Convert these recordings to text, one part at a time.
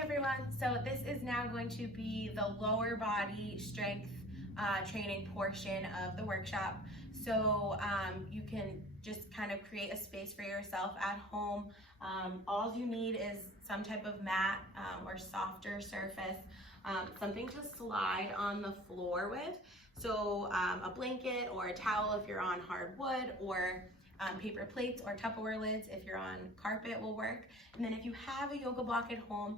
everyone, so this is now going to be the lower body strength training portion of the workshop. So you can just kind of create a space for yourself at home. All you need is some type of mat or softer surface, something to slide on the floor with. So a blanket or a towel if you're on hardwood, or paper plates or Tupperware lids if you're on carpet will work. And then if you have a yoga block at home,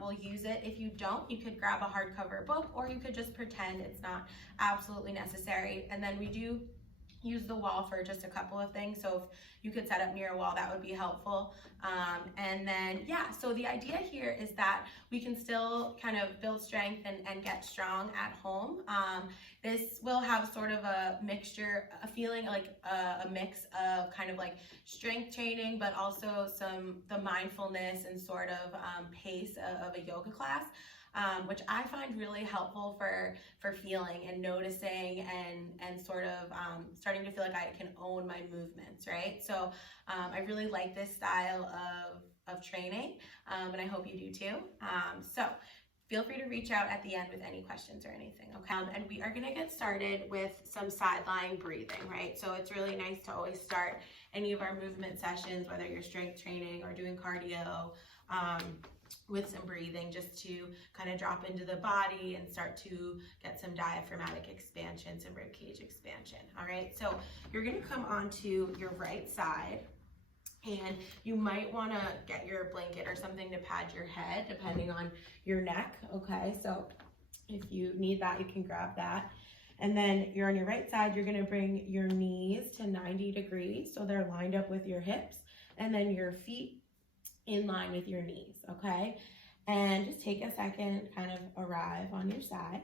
we'll use it. If you don't, you could grab a hardcover book, or you could just pretend it's not absolutely necessary. And then we do use the wall for just a couple of things. So if you could set up near a wall, that would be helpful. And then, yeah, so the idea here is that we can still kind of build strength and get strong at home. This will have sort of a mixture, a feeling like a mix of kind of like strength training, but also the mindfulness and sort of pace of a yoga class. Which I find really helpful for feeling and noticing and sort of starting to feel like I can own my movements, right? So I really like this style of training, and I hope you do too. So feel free to reach out at the end with any questions or anything, okay? And we are gonna get started with some side lying breathing, right? So it's really nice to always start any of our movement sessions, whether you're strength training or doing cardio, with some breathing, just to kind of drop into the body and start to get some diaphragmatic expansion, some rib cage expansion. All right, so you're going to come onto your right side, and you might want to get your blanket or something to pad your head depending on your neck. Okay, so if you need that, you can grab that. And then you're on your right side, you're going to bring your knees to 90 degrees so they're lined up with your hips, and then your feet in line with your knees, okay? And just take a second, kind of arrive on your side.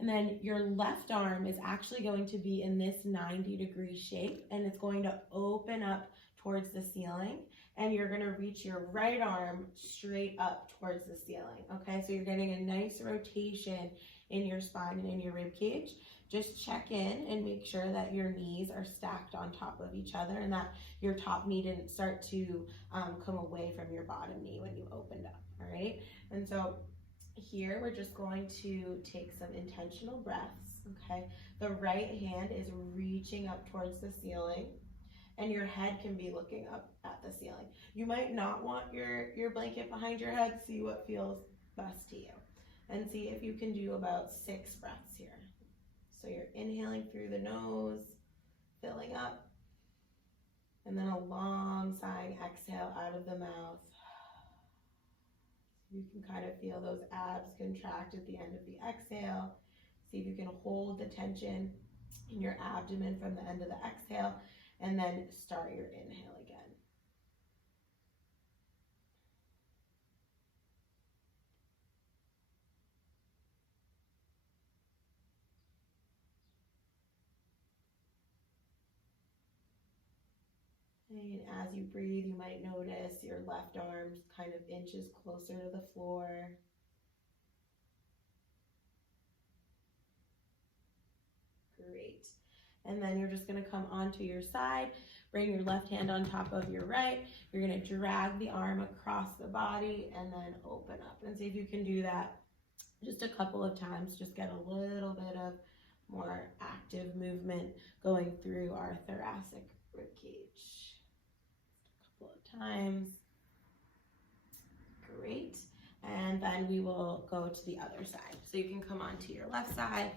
And then your left arm is actually going to be in this 90-degree shape, and it's going to open up towards the ceiling, and you're gonna reach your right arm straight up towards the ceiling, okay? So you're getting a nice rotation in your spine and in your rib cage. Just check in and make sure that your knees are stacked on top of each other and that your top knee didn't start to come away from your bottom knee when you opened up, all right? And so here we're just going to take some intentional breaths, okay? The right hand is reaching up towards the ceiling, and your head can be looking up at the ceiling. You might not want your blanket behind your head. See what feels best to you. And see if you can do about 6 breaths here. So you're inhaling through the nose, filling up, and then a long sighing exhale out of the mouth. You can kind of feel those abs contract at the end of the exhale. See if you can hold the tension in your abdomen from the end of the exhale, and then start your inhale again. And as you breathe, you might notice your left arm kind of inches closer to the floor. Great. And then you're just going to come onto your side, bring your left hand on top of your right. You're going to drag the arm across the body and then open up. And see if you can do that just a couple of times. Just get a little bit of more active movement going through our thoracic rib cage. A couple of times. Great. And then we will go to the other side. So you can come onto your left side.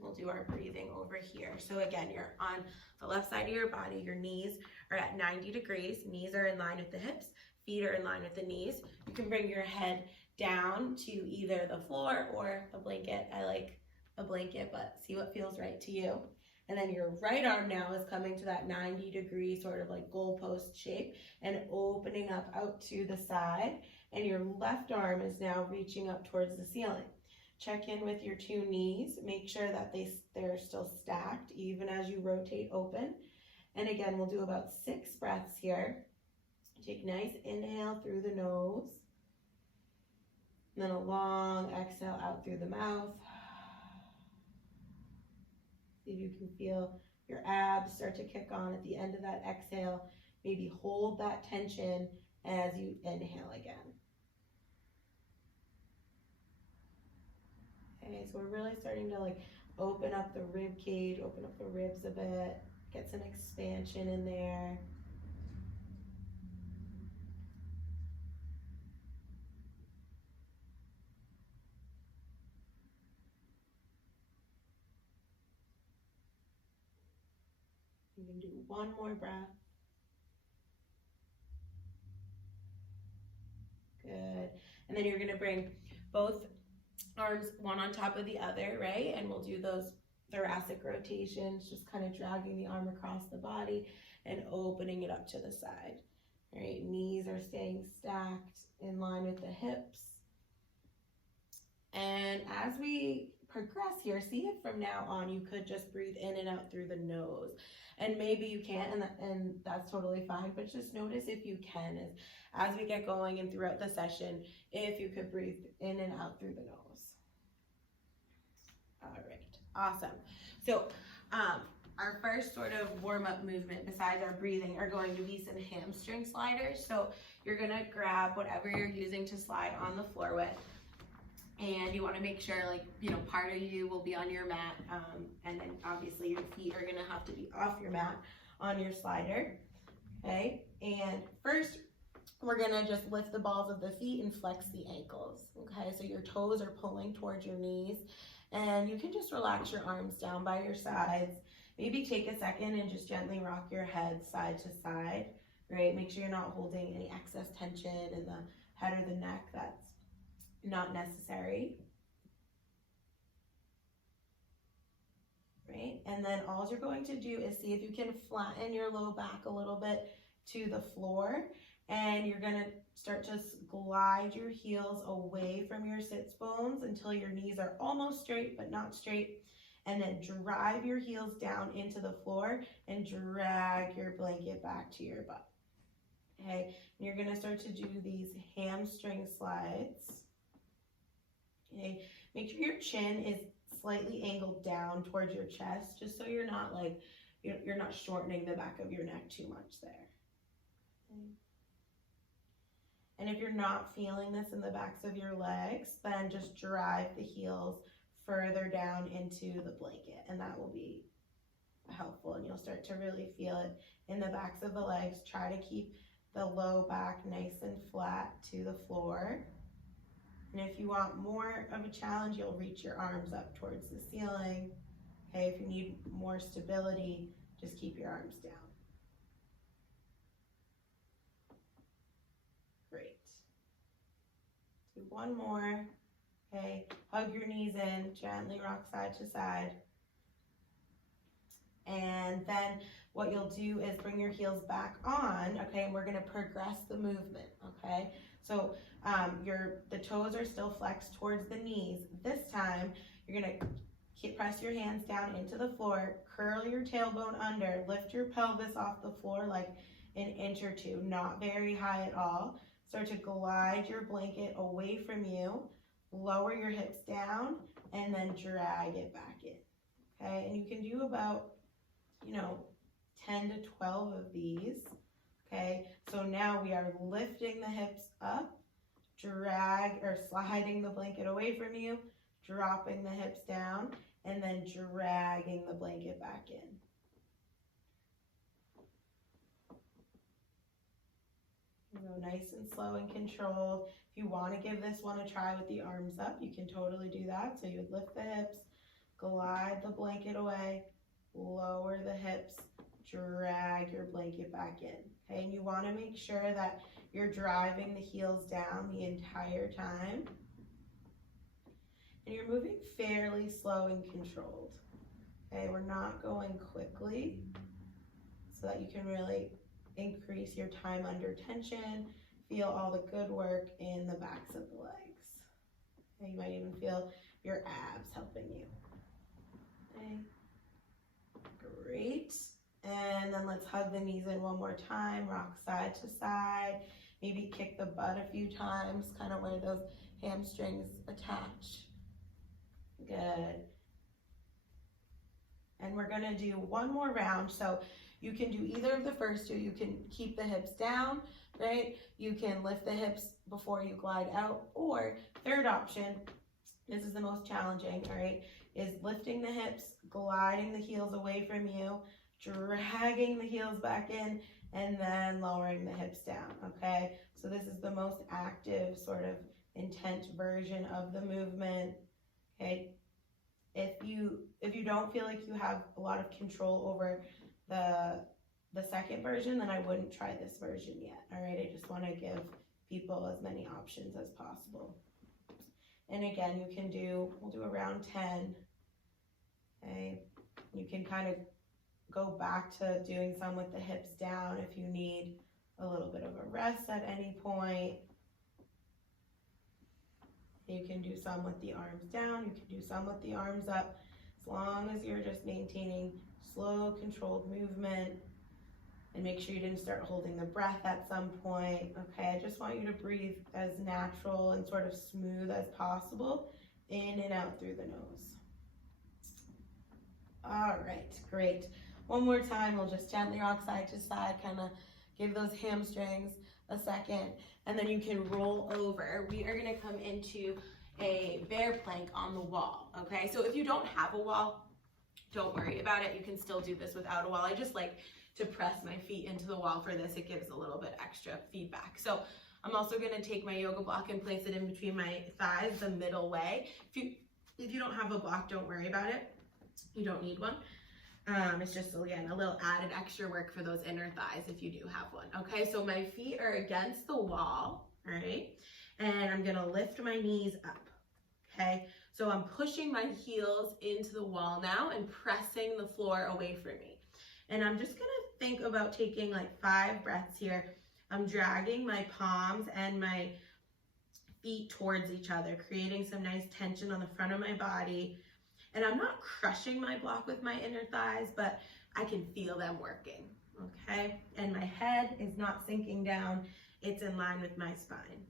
We'll do our breathing over here. So again, you're on the left side of your body. Your knees are at 90 degrees. Knees are in line with the hips. Feet are in line with the knees. You can bring your head down to either the floor or the blanket. I like a blanket, but see what feels right to you. And then your right arm now is coming to that 90-degree sort of like goalpost shape and opening up out to the side. And your left arm is now reaching up towards the ceiling. Check in with your 2 knees. Make sure that they're still stacked even as you rotate open. And again, we'll do about 6 breaths here. Take a nice inhale through the nose. And then a long exhale out through the mouth. See if you can feel your abs start to kick on at the end of that exhale. Maybe hold that tension as you inhale again. Okay, so we're really starting to like open up the rib cage, open up the ribs a bit, get some expansion in there. You can do one more breath. Good. And then you're gonna bring both arms one on top of the other, right? And we'll do those thoracic rotations, just kind of dragging the arm across the body and opening it up to the side. All right, knees are staying stacked in line with the hips. And as we progress here, see if from now on you could just breathe in and out through the nose. And maybe you can't, and that's totally fine, but just notice if you can as we get going and throughout the session, if you could breathe in and out through the nose. All right, awesome. So our first sort of warm-up movement besides our breathing are going to be some hamstring sliders. So you're gonna grab whatever you're using to slide on the floor with, and you wanna make sure, like, you know, part of you will be on your mat, and then obviously your feet are gonna have to be off your mat on your slider, okay? And first, we're gonna just lift the balls of the feet and flex the ankles, okay? So your toes are pulling towards your knees, and you can just relax your arms down by your sides. Maybe take a second and just gently rock your head side to side, right? Make sure you're not holding any excess tension in the head or the neck. That's not necessary, right? And then all you're going to do is see if you can flatten your low back a little bit to the floor, and you're gonna start to glide your heels away from your sits bones until your knees are almost straight but not straight, and then drive your heels down into the floor and drag your blanket back to your butt. Okay, and you're gonna start to do these hamstring slides. Okay, make sure your chin is slightly angled down towards your chest, just so you're not like, you're not shortening the back of your neck too much there. Okay. And if you're not feeling this in the backs of your legs, then just drive the heels further down into the blanket, and that will be helpful, and you'll start to really feel it in the backs of the legs. Try to keep the low back nice and flat to the floor. And if you want more of a challenge, you'll reach your arms up towards the ceiling. Okay, if you need more stability, just keep your arms down. Great. Do one more. Okay, hug your knees in, gently rock side to side. And then what you'll do is bring your heels back on, okay, and we're gonna progress the movement, okay? So the toes are still flexed towards the knees. This time, you're gonna press your hands down into the floor, curl your tailbone under, lift your pelvis off the floor like an inch or two, not very high at all. Start to glide your blanket away from you, lower your hips down, and then drag it back in, okay? And you can do about, 10 to 12 of these, okay? So now we are lifting the hips up, sliding the blanket away from you, dropping the hips down, and then dragging the blanket back in. Nice and slow and controlled. If you want to give this one a try with the arms up, you can totally do that. So you would lift the hips, glide the blanket away, lower the hips, drag your blanket back in. Okay, and you want to make sure that you're driving the heels down the entire time. And you're moving fairly slow and controlled. Okay, we're not going quickly, so that you can really increase your time under tension, feel all the good work in the backs of the legs. Okay, you might even feel your abs helping you. Okay, great. And then let's hug the knees in one more time, rock side to side, maybe kick the butt a few times, kind of where those hamstrings attach. Good. And we're gonna do one more round. So you can do either of the first two. You can keep the hips down, right? You can lift the hips before you glide out, or third option, this is the most challenging, all right, is lifting the hips, gliding the heels away from you, dragging the heels back in, and then lowering the hips down, okay? So this is the most active, sort of intense version of the movement, okay? If you don't feel like you have a lot of control over the second version, then I wouldn't try this version yet, all right? I just want to give people as many options as possible. And again, you can we'll do around 10, okay? You can kind of go back to doing some with the hips down if you need a little bit of a rest at any point. You can do some with the arms down, you can do some with the arms up, as long as you're just maintaining slow, controlled movement. And make sure you didn't start holding the breath at some point, okay? I just want you to breathe as natural and sort of smooth as possible, in and out through the nose. All right, great. One more time, we'll just gently rock side to side, kind of give those hamstrings a second, and then you can roll over. We are gonna come into a bear plank on the wall, okay? So if you don't have a wall, don't worry about it. You can still do this without a wall. I just like to press my feet into the wall for this. It gives a little bit extra feedback. So I'm also gonna take my yoga block and place it in between my thighs, the middle way. If you don't have a block, don't worry about it. You don't need one. It's just, again, a little added extra work for those inner thighs if you do have one. Okay, so my feet are against the wall, all right? And I'm gonna lift my knees up, okay? So I'm pushing my heels into the wall now and pressing the floor away from me. And I'm just gonna think about taking like 5 breaths here. I'm dragging my palms and my feet towards each other, creating some nice tension on the front of my body. And I'm not crushing my block with my inner thighs, but I can feel them working, okay? And my head is not sinking down. It's in line with my spine.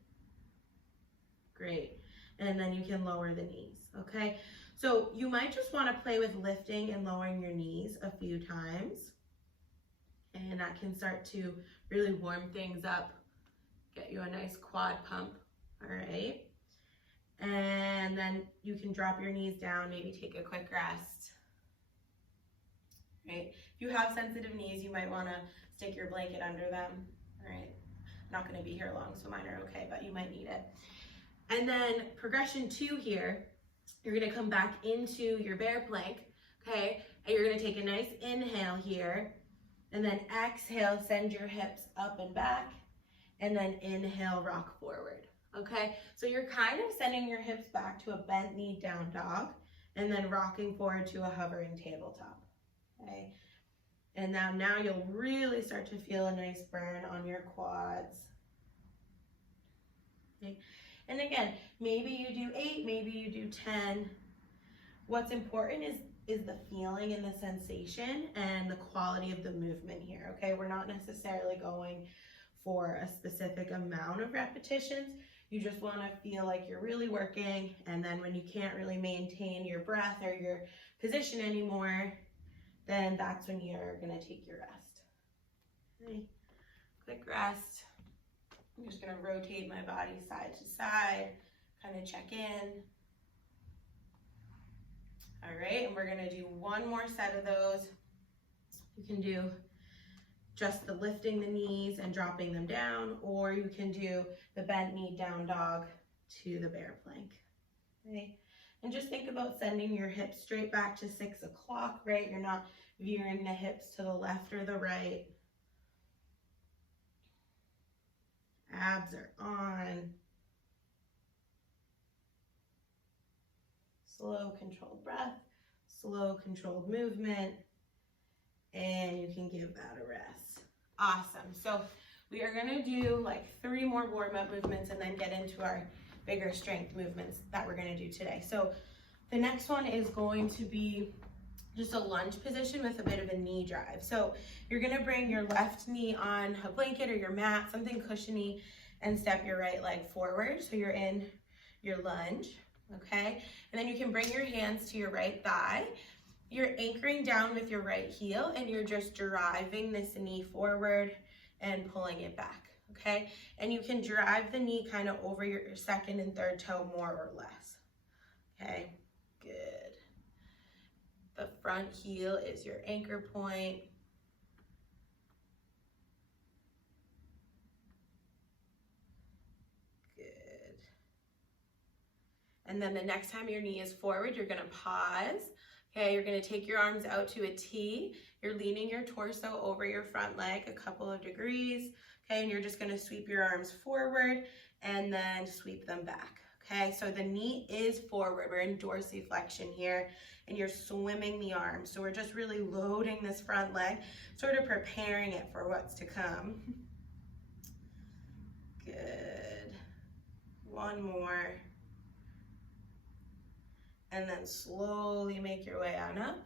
Great. And then you can lower the knees, okay? So you might just want to play with lifting and lowering your knees a few times. And that can start to really warm things up, get you a nice quad pump, all right? And then you can drop your knees down, maybe take a quick rest, right? If you have sensitive knees, you might want to stick your blanket under them, all right? I'm not going to be here long, so mine are okay, but you might need it. And then progression 2 here, you're going to come back into your bear plank, okay? And you're going to take a nice inhale here, and then exhale, send your hips up and back, and then inhale, rock forward. Okay, so you're kind of sending your hips back to a bent knee down dog and then rocking forward to a hovering tabletop, okay? And now you'll really start to feel a nice burn on your quads, okay? And again, maybe you do 8, maybe you do 10. What's important is the feeling and the sensation and the quality of the movement here, okay? We're not necessarily going for a specific amount of repetitions. You just want to feel like you're really working, and then when you can't really maintain your breath or your position anymore, then that's when you're going to take your rest. Okay. Quick rest. I'm just going to rotate my body side to side, kind of check in. All right, and we're going to do one more set of those. You can do just the lifting the knees and dropping them down, or you can do the bent knee down dog to the bear plank, okay? And just think about sending your hips straight back to 6 o'clock, right? You're not veering the hips to the left or the right. Abs are on. Slow, controlled breath, slow, controlled movement, and you can give that a rest. Awesome. So we are gonna do like 3 more warm-up movements and then get into our bigger strength movements that we're gonna do today. So the next one is going to be just a lunge position with a bit of a knee drive. So you're gonna bring your left knee on a blanket or your mat, something cushiony, and step your right leg forward. So you're in your lunge, okay? And then you can bring your hands to your right thigh. You're anchoring down with your right heel, and you're just driving this knee forward and pulling it back, okay? And you can drive the knee kind of over your second and third toe more or less, Okay, good. The front heel is your anchor point. Good. And then the next time your knee is forward, you're gonna pause. Okay, you're gonna take your arms out to a T. You're leaning your torso over your front leg a couple of degrees. Okay, and you're just gonna sweep your arms forward and then sweep them back. Okay, so the knee is forward. We're in dorsiflexion here, and you're swimming the arms. So we're just really loading this front leg, sort of preparing it for what's to come. Good. One more. And then slowly make your way on up.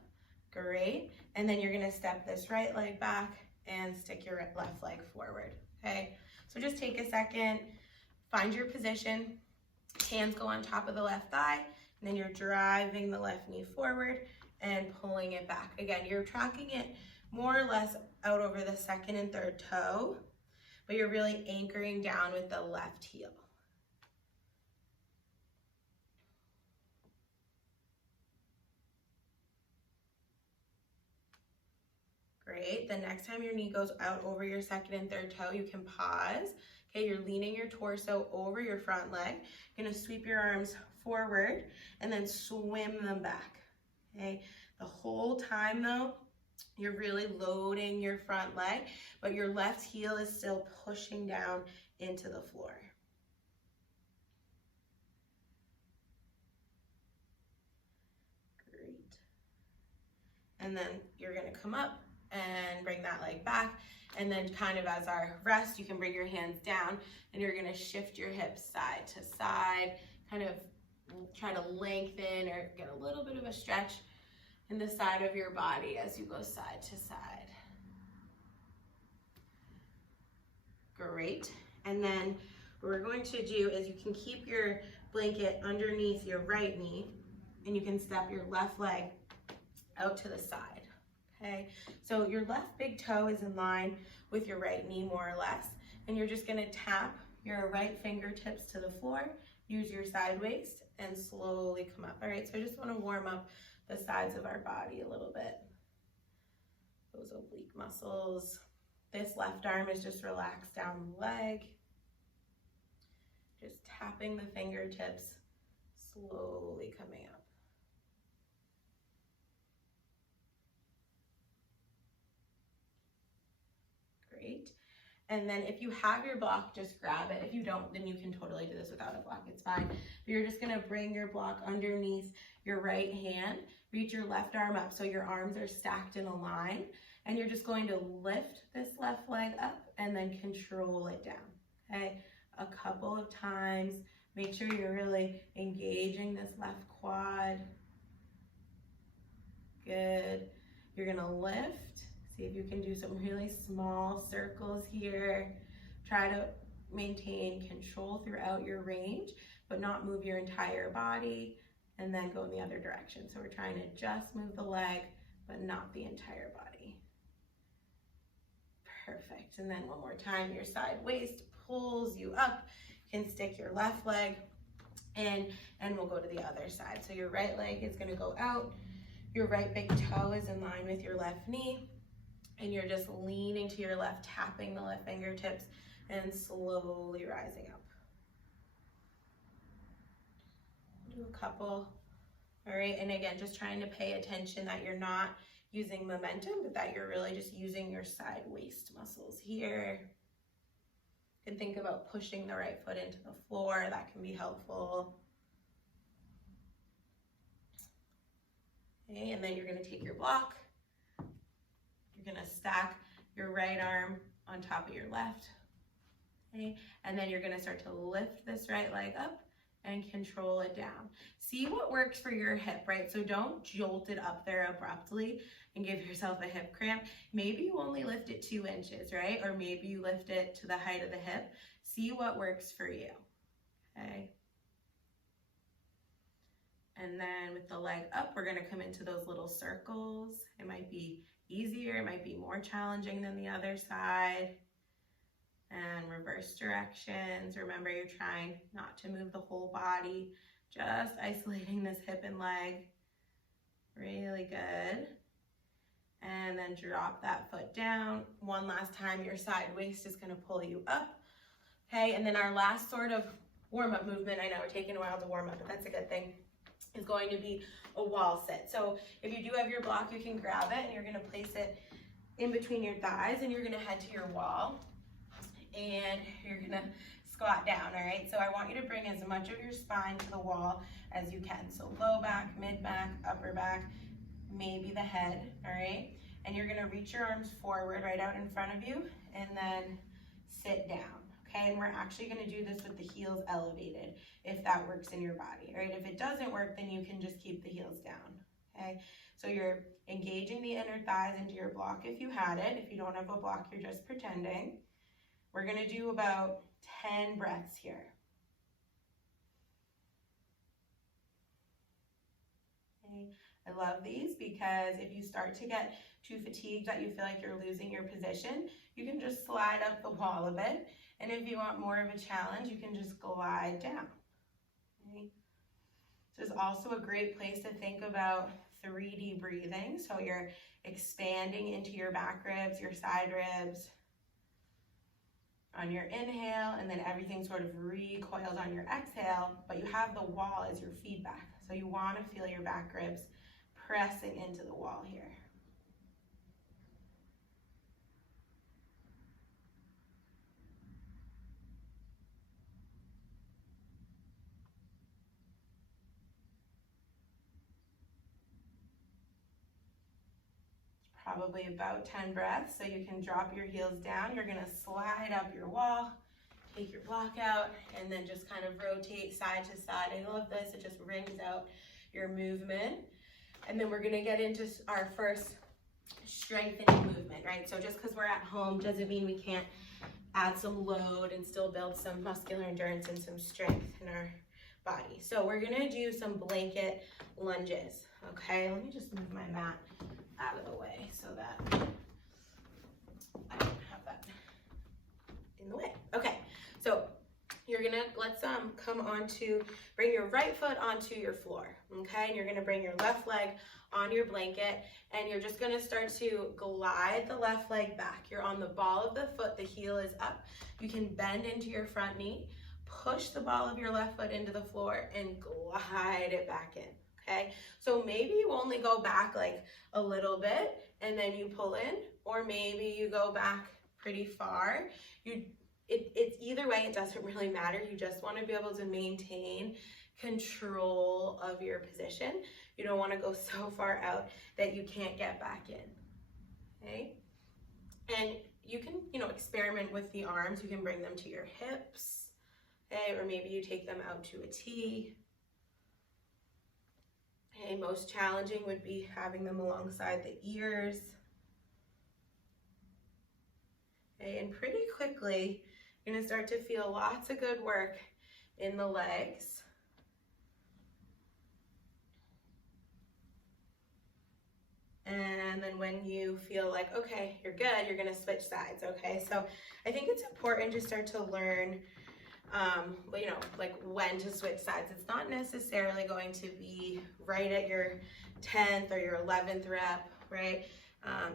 Great. And then you're gonna step this right leg back and stick your left leg forward, okay? So just take a second, find your position, hands go on top of the left thigh, and then you're driving the left knee forward and pulling it back. Again, you're tracking it more or less out over the second and third toe, but you're really anchoring down with the left heel. Great. The next time your knee goes out over your second and third toe, you can pause. Okay, you're leaning your torso over your front leg. You're gonna sweep your arms forward and then swim them back. Okay, the whole time though, you're really loading your front leg, but your left heel is still pushing down into the floor. Great. And then you're gonna come up and bring that leg back, and then kind of as our rest, you can bring your hands down and you're gonna shift your hips side to side, kind of try to lengthen or get a little bit of a stretch in the side of your body as you go side to side. Great. And then what we're going to do is you can keep your blanket underneath your right knee and you can step your left leg out to the side. Okay, so your left big toe is in line with your right knee more or less, and you're just gonna tap your right fingertips to the floor, use your side waist, and slowly come up. All right, so I just wanna warm up the sides of our body a little bit. Those oblique muscles. This left arm is just relaxed down the leg. Just tapping the fingertips, slowly coming up. Great. And then if you have your block, just grab it. If you don't, then you can totally do this without a block, it's fine. But you're just gonna bring your block underneath your right hand, reach your left arm up so your arms are stacked in a line, and you're just going to lift this left leg up and then control it down, okay? A couple of times. Make sure you're really engaging this left quad. Good. You're gonna lift. See if you can do some really small circles here. Try to maintain control throughout your range, but not move your entire body, and then go in the other direction. So we're trying to just move the leg, but not the entire body. Perfect. And then one more time, your side waist pulls you up. You can stick your left leg in, and we'll go to the other side. So your right leg is gonna go out. Your right big toe is in line with your left knee. And you're just leaning to your left, tapping the left fingertips and slowly rising up. Do a couple. All right, and again, just trying to pay attention that you're not using momentum, but that you're really just using your side waist muscles here. You can think about pushing the right foot into the floor. That can be helpful. Okay, and then you're gonna take your block. You're gonna stack your right arm on top of your left, okay? And then you're gonna start to lift this right leg up and control it down. See what works for your hip, right? So don't jolt it up there abruptly and give yourself a hip cramp. Maybe you only lift it 2 inches, right? Or maybe you lift it to the height of the hip. See what works for you, okay? And then with the leg up, we're gonna come into those little circles. It might be easier, it might be more challenging than the other side. And reverse directions. Remember, you're trying not to move the whole body, Just isolating this hip and leg. Really good. And then drop that foot down. One last time, your side waist is gonna pull you up. Okay, and then our last sort of warm-up movement, I know we're taking a while to warm up, but that's a good thing, is going to be a wall sit. So if you do have your block, you can grab it and you're gonna place it in between your thighs and you're gonna head to your wall and you're gonna squat down, all right? So I want you to bring as much of your spine to the wall as you can. So low back, mid back, upper back, maybe the head, all right? And you're gonna reach your arms forward right out in front of you and then sit down, okay? And we're actually gonna do this with the heels elevated if that works in your body, all right? If it doesn't work, then you can just keep the heels down, okay? So you're engaging the inner thighs into your block if you had it. If you don't have a block, you're just pretending. We're gonna do about 10 breaths here. Okay. I love these because if you start to get too fatigued that you feel like you're losing your position, you can just slide up the wall a bit. And if you want more of a challenge, you can just glide down. Okay. This is also a great place to think about 3D breathing. So you're expanding into your back ribs, your side ribs on your inhale, and then everything sort of recoils on your exhale, but you have the wall as your feedback. So you want to feel your back ribs pressing into the wall here. Probably about 10 breaths, so you can drop your heels down. You're gonna slide up your wall, take your block out, and then just kind of rotate side to side. I love this, it just rings out your movement. And then we're gonna get into our first strengthening movement, right? So just because we're at home doesn't mean we can't add some load and still build some muscular endurance and some strength in our body. So we're gonna do some blanket lunges, okay? Let me just move my mat out of the way so that I don't have that in the way. Okay, so you're gonna, let's come onto, bring your right foot onto your floor, okay? And you're gonna bring your left leg on your blanket and you're just gonna start to glide the left leg back. You're on the ball of the foot, the heel is up. You can bend into your front knee, push the ball of your left foot into the floor and glide it back in, okay? So maybe you only go back like a little bit and then you pull in, or maybe you go back pretty far. It's either way, it doesn't really matter. You just want to be able to maintain control of your position. You don't want to go so far out that you can't get back in, okay? And you can, experiment with the arms. You can bring them to your hips, okay? Or maybe you take them out to a T. Okay, most challenging would be having them alongside the ears. Okay, and pretty quickly, you're gonna start to feel lots of good work in the legs. And then when you feel like, okay, you're good, you're gonna switch sides, okay? So I think it's important to start to learn, like when to switch sides. It's not necessarily going to be right at your 10th or your 11th rep, right?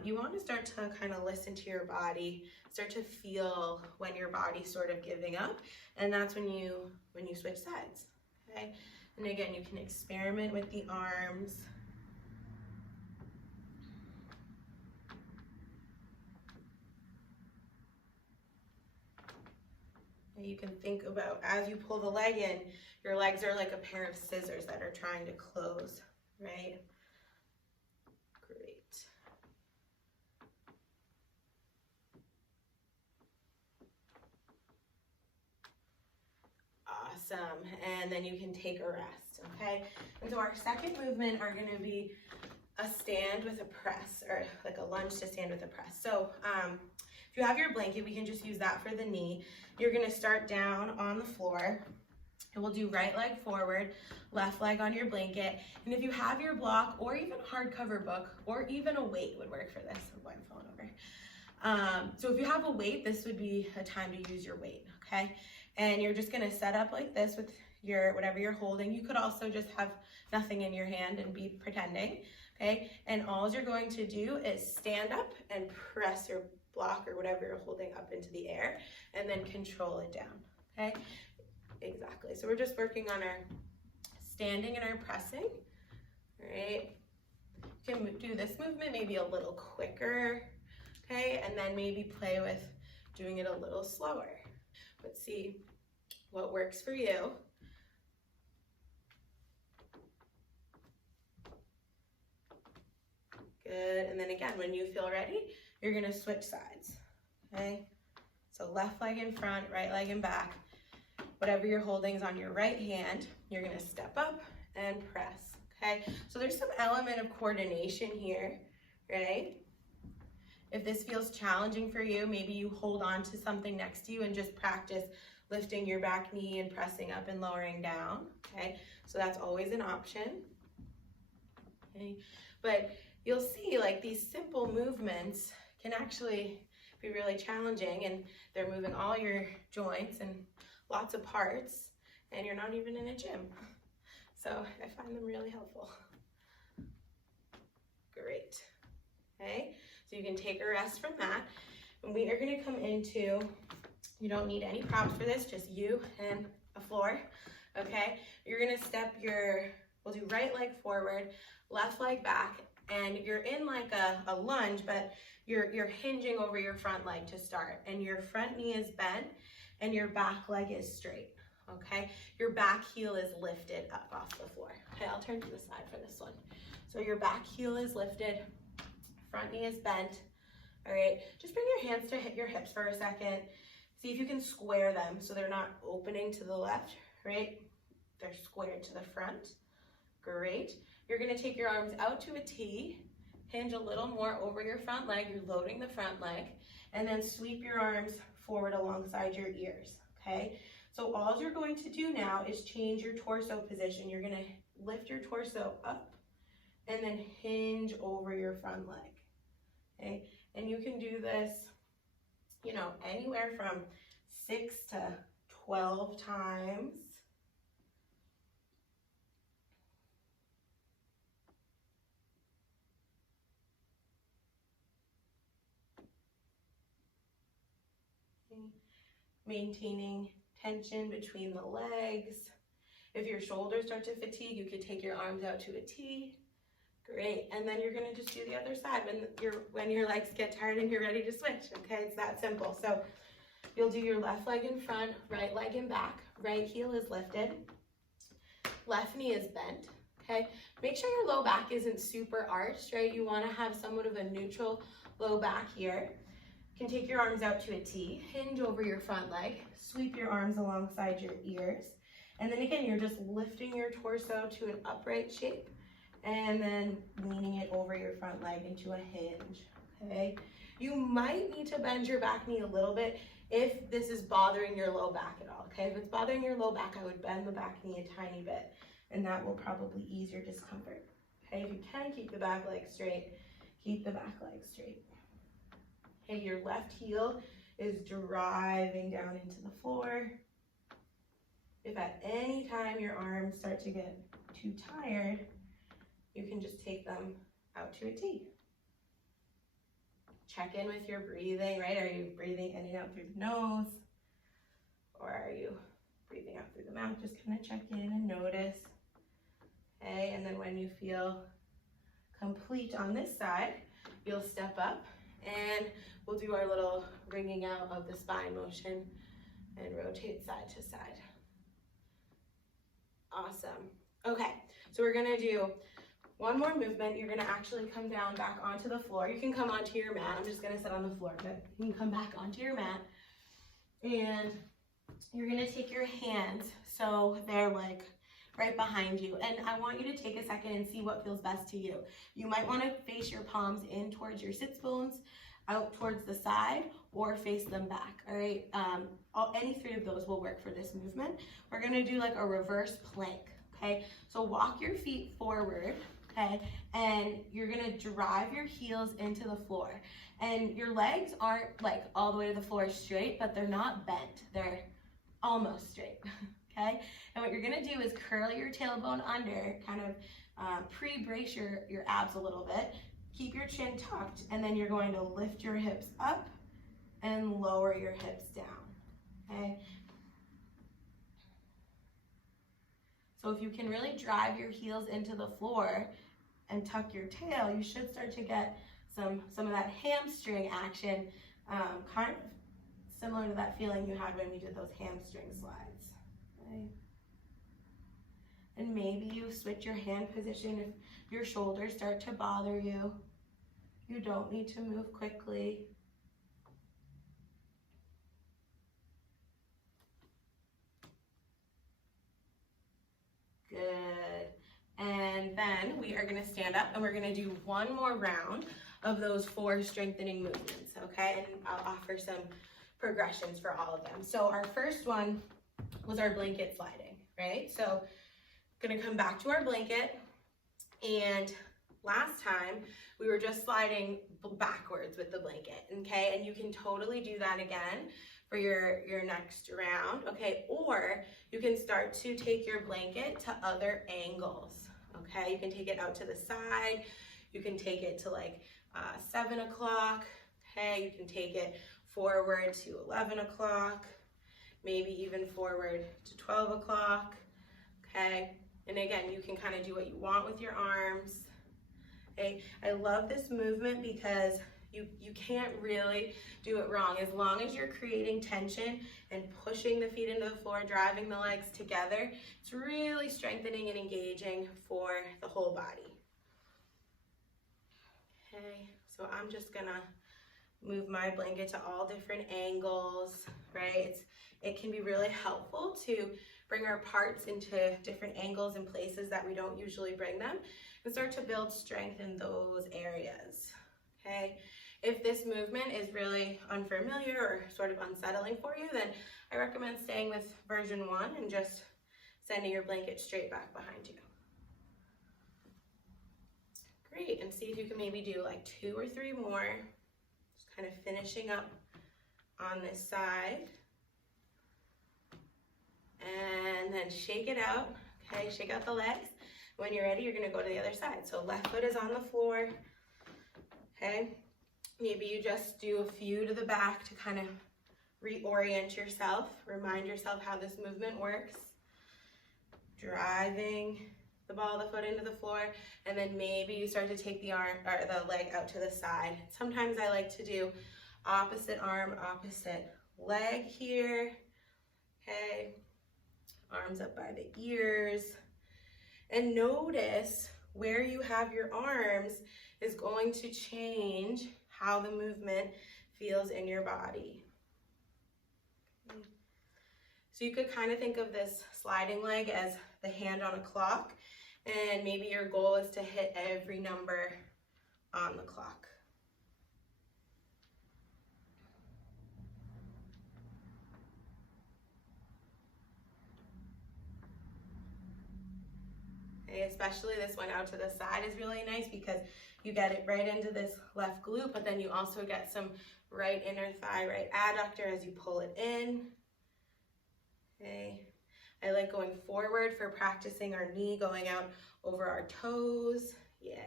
You want to start to kind of listen to your body, start to feel when your body's sort of giving up, and that's when you switch sides, okay? And again, you can experiment with the arms. And you can think about, as you pull the leg in, your legs are like a pair of scissors that are trying to close, right? Great. Awesome, and then you can take a rest, okay? And so our second movement are gonna be a stand with a press, or like a lunge to stand with a press. So if you have your blanket, we can just use that for the knee. You're gonna start down on the floor, and we'll do right leg forward, left leg on your blanket. And if you have your block, or even a hardcover book, or even a weight would work for this. Oh boy, I'm falling over. So if you have a weight, this would be a time to use your weight, okay? And you're just gonna set up like this with your whatever you're holding. You could also just have nothing in your hand and be pretending, okay? And all you're going to do is stand up and press your block or whatever you're holding up into the air, and then control it down, okay? Exactly. So we're just working on our standing and our pressing, all right? You can do this movement maybe a little quicker, okay? And then maybe play with doing it a little slower. But see what works for you. Good, and then again, when you feel ready, you're gonna switch sides, okay? So left leg in front, right leg in back. Whatever you're holding is on your right hand, you're gonna step up and press, okay? So there's some element of coordination here, right? If this feels challenging for you, maybe you hold on to something next to you and just practice lifting your back knee and pressing up and lowering down, okay? So that's always an option, okay? But you'll see like these simple movements can actually be really challenging, and they're moving all your joints and lots of parts, and you're not even in a gym. So I find them really helpful. Great, okay? So you can take a rest from that, and we are gonna come into, you don't need any props for this, just you and a floor, okay? You're gonna step we'll do right leg forward, left leg back, and you're in like a lunge, but you're hinging over your front leg to start, and your front knee is bent, and your back leg is straight, okay? Your back heel is lifted up off the floor. Okay, I'll turn to the side for this one. So your back heel is lifted, front knee is bent, all right? Just bring your hands to hit your hips for a second. See if you can square them so they're not opening to the left, right? They're squared to the front. Great. You're gonna take your arms out to a T, hinge a little more over your front leg, you're loading the front leg, and then sweep your arms forward alongside your ears, okay? So all you're going to do now is change your torso position. You're gonna lift your torso up and then hinge over your front leg, okay? And you can do this, you know, anywhere from 6 to 12 times. Maintaining tension between the legs. If your shoulders start to fatigue, you could take your arms out to a T. Great, and then you're gonna just do the other side when your legs get tired and you're ready to switch, okay? It's that simple. So you'll do your left leg in front, right leg in back, right heel is lifted, left knee is bent, okay? Make sure your low back isn't super arched, right? You wanna have somewhat of a neutral low back here. You can take your arms out to a T, hinge over your front leg, sweep your arms alongside your ears, and then again, you're just lifting your torso to an upright shape, and then leaning it over your front leg into a hinge, okay? You might need to bend your back knee a little bit if this is bothering your low back at all, okay? If it's bothering your low back, I would bend the back knee a tiny bit, and that will probably ease your discomfort, okay? If you can keep the back leg straight, keep the back leg straight. Okay, your left heel is driving down into the floor. If at any time your arms start to get too tired, you can just take them out to a T. Check in with your breathing, right? Are you breathing in and out through the nose? Or are you breathing out through the mouth? Just kind of check in and notice. Okay, and then when you feel complete on this side, you'll step up and we'll do our little wringing out of the spine motion and rotate side to side. Awesome. Okay, so we're gonna do one more movement. You're gonna actually come down back onto the floor. You can come onto your mat. I'm just gonna sit on the floor, but you can come back onto your mat. And you're gonna take your hands so they're like right behind you. And I want you to take a second and see what feels best to you. You might wanna face your palms in towards your sits bones, out towards the side, or face them back, all right? Any three of those will work for this movement. We're gonna do like a reverse plank, okay? So walk your feet forward, okay? And you're gonna drive your heels into the floor. And your legs aren't like all the way to the floor straight, but they're not bent. They're almost straight, okay? And what you're gonna do is curl your tailbone under, kind of pre-brace your abs a little bit. Keep your chin tucked, and then you're going to lift your hips up and lower your hips down, okay? So if you can really drive your heels into the floor and tuck your tail, you should start to get some of that hamstring action, kind of similar to that feeling you had when we did those hamstring slides, okay? And maybe you switch your hand position if your shoulders start to bother you. You don't need to move quickly. Good. And then we are gonna stand up and we're gonna do one more round of those 4 strengthening movements, okay? And I'll offer some progressions for all of them. So our first one was our blanket sliding, right? So gonna come back to our blanket, and last time we were just sliding backwards with the blanket, okay? And you can totally do that again for your next round, okay? Or you can start to take your blanket to other angles, okay? You can take it out to the side, you can take it to like 7 o'clock, okay? You can take it forward to 11 o'clock, maybe even forward to 12 o'clock, okay? And again, you can kind of do what you want with your arms, okay? I love this movement because you can't really do it wrong. As long as you're creating tension and pushing the feet into the floor, driving the legs together, it's really strengthening and engaging for the whole body. Okay, so I'm just gonna move my blanket to all different angles, right? It can be really helpful to bring our parts into different angles and places that we don't usually bring them, and start to build strength in those areas, okay? If this movement is really unfamiliar or sort of unsettling for you, then I recommend staying with version 1 and just sending your blanket straight back behind you. Great, and see if you can maybe do like 2 or 3 more. Just kind of finishing up on this side. And then shake it out, okay? Shake out the legs. When you're ready, you're gonna go to the other side. So left foot is on the floor, okay? Maybe you just do a few to the back to kind of reorient yourself, remind yourself how this movement works. Driving the ball of the foot into the floor, and then maybe you start to take the arm or the leg out to the side. Sometimes I like to do opposite arm, opposite leg here, okay? Arms up by the ears. And notice where you have your arms is going to change how the movement feels in your body. Okay. So you could kind of think of this sliding leg as the hand on a clock, and maybe your goal is to hit every number on the clock. Okay, especially this one out to the side is really nice because you get it right into this left glute, but then you also get some right inner thigh, right adductor as you pull it in. Okay, I like going forward for practicing our knee going out over our toes. Yeah,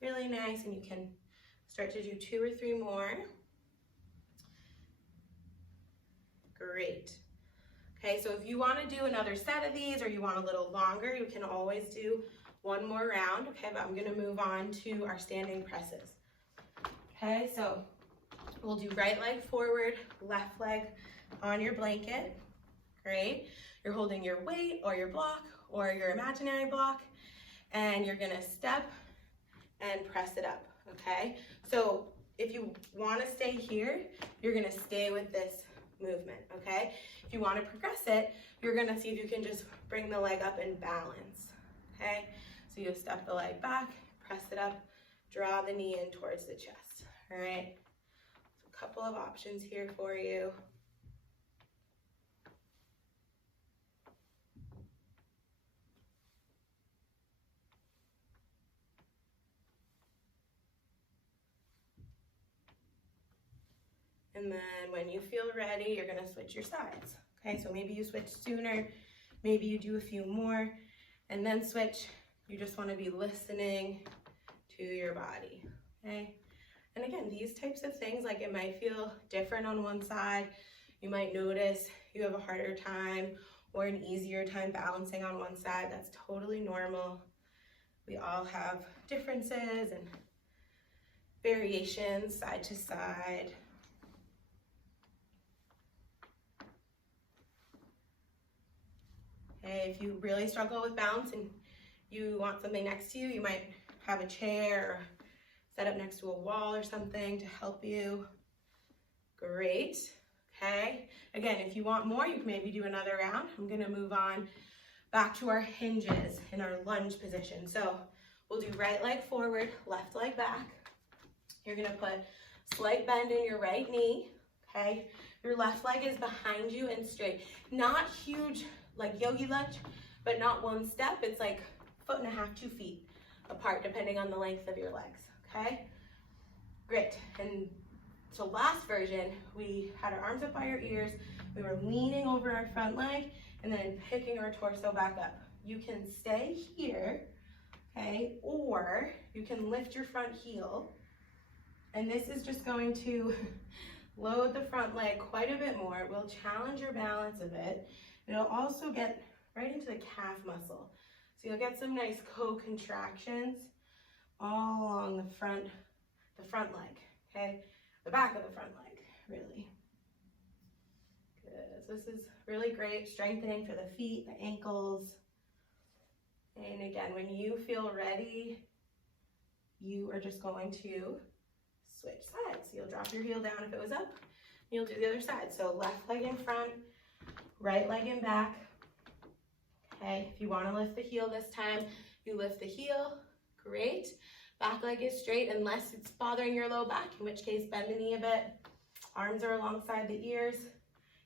really nice, and you can start to do 2 or 3 more. Great. Okay, so if you want to do another set of these or you want a little longer, you can always do 1 more round, okay, but I'm going to move on to our standing presses. Okay, so we'll do right leg forward, left leg on your blanket. Great. You're holding your weight or your block or your imaginary block, and you're going to step and press it up, okay? So if you want to stay here, you're going to stay with this movement, okay? If you want to progress it, you're going to see if you can just bring the leg up and balance, okay? So you step the leg back, press it up, draw the knee in towards the chest, all right? So a couple of options here for you. And then when you feel ready, you're going to switch your sides, Okay, so maybe you switch sooner, maybe you do a few more, and then switch. You just want to be listening to your body, okay? And again, these types of things, like it might feel different on one side. You might notice you have a harder time or an easier time balancing on one side. That's totally normal. We all have differences and variations side to side. Okay, if you really struggle with balance and you want something next to you, you might have a chair or set up next to a wall or something to help you. Great. Okay. Again, if you want more, you can maybe do another round. I'm going to move on back to our hinges in our lunge position. So we'll do right leg forward, left leg back. You're going to put slight bend in your right knee. Okay. Your left leg is behind you and straight. Not huge like yogi lunge, but not one step. It's like 1.5 feet, 2 feet apart, depending on the length of your legs. Okay. Great. And so last version, we had our arms up by our ears, we were leaning over our front leg, and then picking our torso back up. You can stay here, okay, or you can lift your front heel, and this is just going to load the front leg quite a bit more. It will challenge your balance a bit. It'll also get right into the calf muscle. So you'll get some nice co-contractions all along the front leg, okay? The back of the front leg, really. Good. So this is really great, strengthening for the feet, the ankles. And again, when you feel ready, you are just going to switch sides. You'll drop your heel down if it was up. You'll do the other side. So left leg in front, right leg in back. Okay, if you want to lift the heel this time, you lift the heel. Great. Back leg is straight unless it's bothering your low back, in which case bend the knee a bit. Arms are alongside the ears,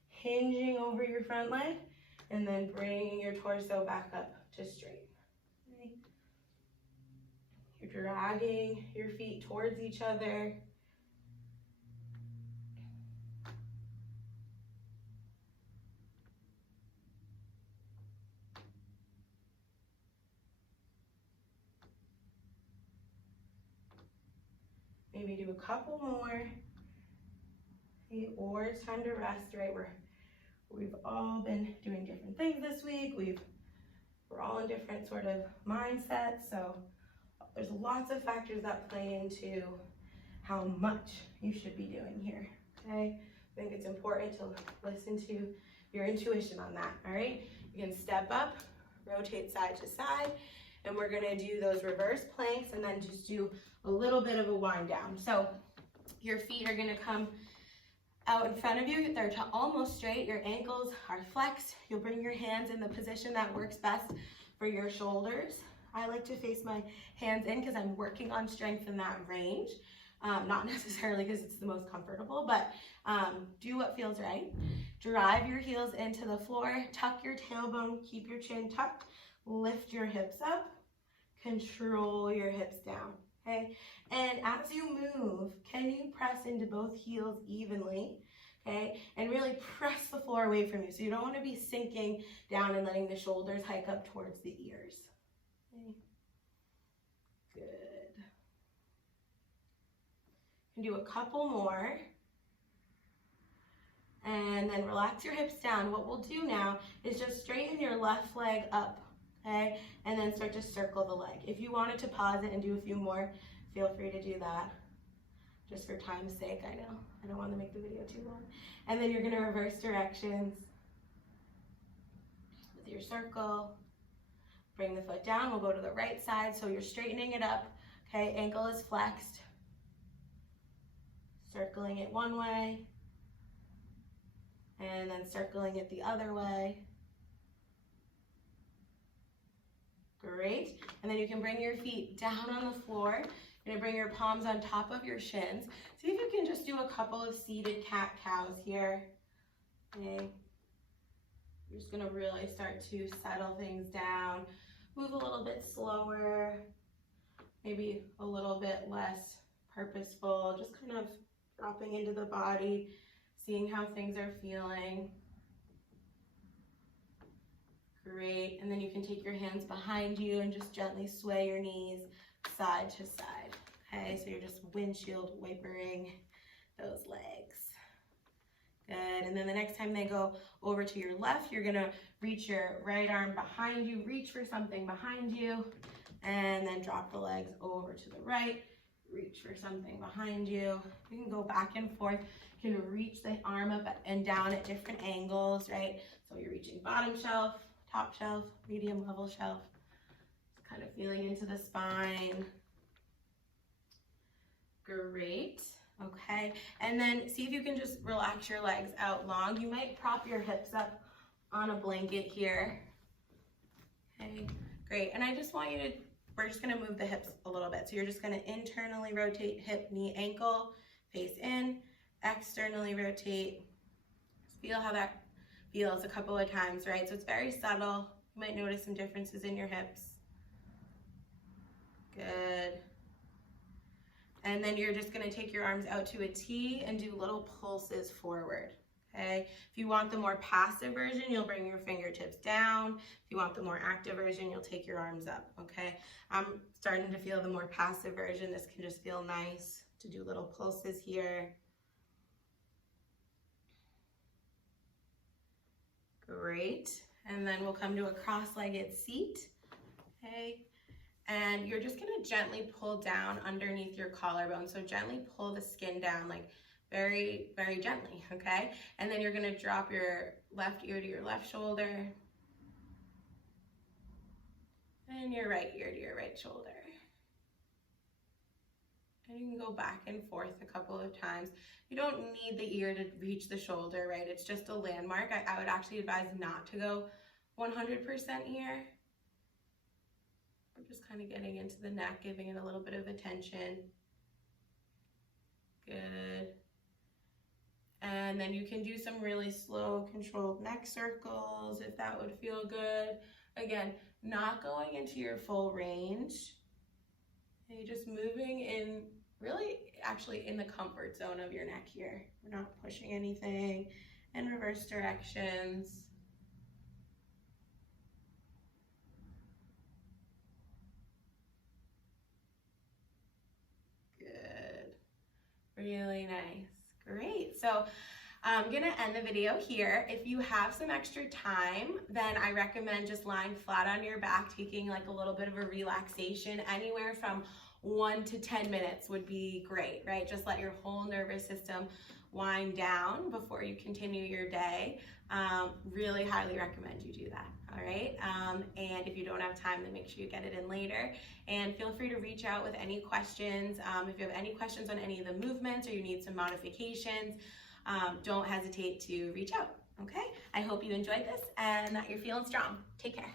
hinging over your front leg, and then bringing your torso back up to straight. Okay. You're dragging your feet towards each other. Maybe do a couple more, okay, or it's time to rest, right? We've all been doing different things this week. We're all in different sort of mindsets, so there's lots of factors that play into how much you should be doing here, okay? I think it's important to listen to your intuition on that, all right? You can step up, rotate side to side, and we're gonna do those reverse planks and then just do a little bit of a wind down. So your feet are gonna come out in front of you. They're almost straight. Your ankles are flexed. You'll bring your hands in the position that works best for your shoulders. I like to face my hands in because I'm working on strength in that range. Not necessarily because it's the most comfortable, but do what feels right. Drive your heels into the floor. Tuck your tailbone. Keep your chin tucked. Lift your hips up. Control your hips down. Okay, and as you move, can you press into both heels evenly? Okay, and really press the floor away from you. So you don't want to be sinking down and letting the shoulders hike up towards the ears. Okay. Good. You can do a couple more. And then relax your hips down. What we'll do now is just straighten your left leg up. Okay, and then start to circle the leg. If you wanted to pause it and do a few more, feel free to do that. Just for time's sake, I know. I don't want to make the video too long. And then you're going to reverse directions with your circle. Bring the foot down. We'll go to the right side. So you're straightening it up. Okay, ankle is flexed. Circling it one way. And then circling it the other way. Great. And then you can bring your feet down on the floor. You're gonna bring your palms on top of your shins. See if you can just do a couple of seated cat-cows here. Okay. You're just gonna really start to settle things down. Move a little bit slower, maybe a little bit less purposeful, just kind of dropping into the body, seeing how things are feeling. Great, and then you can take your hands behind you and just gently sway your knees side to side. Okay, so you're just windshield wipering those legs. Good, and then the next time they go over to your left, you're gonna reach your right arm behind you, reach for something behind you, and then drop the legs over to the right, reach for something behind you. You can go back and forth. You can reach the arm up and down at different angles, right? So you're reaching bottom shelf, top shelf, medium level shelf, kind of feeling into the spine. Great. Okay, and then see if you can just relax your legs out long. You might prop your hips up on a blanket here. Okay, great. And I just want you to, we're just gonna move the hips a little bit. So you're just gonna internally rotate hip, knee, ankle, face in, externally rotate. Just feel how that feels a couple of times, right? So it's very subtle. You might notice some differences in your hips. Good. And then you're just gonna take your arms out to a T and do little pulses forward, okay? If you want the more passive version, you'll bring your fingertips down. If you want the more active version, you'll take your arms up, okay? I'm starting to feel the more passive version. This can just feel nice to do little pulses here. Great, and then we'll come to a cross-legged seat, okay? And you're just gonna gently pull down underneath your collarbone. So gently pull the skin down, like very, very gently, okay? And then you're gonna drop your left ear to your left shoulder and your right ear to your right shoulder. And you can go back and forth a couple of times. You don't need the ear to reach the shoulder, right? It's just a landmark. I would actually advise not to go 100% ear. We're just kind of getting into the neck, giving it a little bit of attention. Good. And then you can do some really slow, controlled neck circles if that would feel good. Again, not going into your full range. Okay, just moving in, really actually in the comfort zone of your neck here. We're not pushing anything in reverse directions. Really nice. Great. So I'm gonna end the video here. If you have some extra time, then I recommend just lying flat on your back, taking like a little bit of a relaxation. Anywhere from 1 to 10 minutes would be great, right? Just let your whole nervous system wind down before you continue your day. Really highly recommend you do that. All right, and if you don't have time, then make sure you get it in later. And feel free to reach out with any questions. If you have any questions on any of the movements or you need some modifications, don't hesitate to reach out, okay? I hope you enjoyed this and that you're feeling strong. Take care.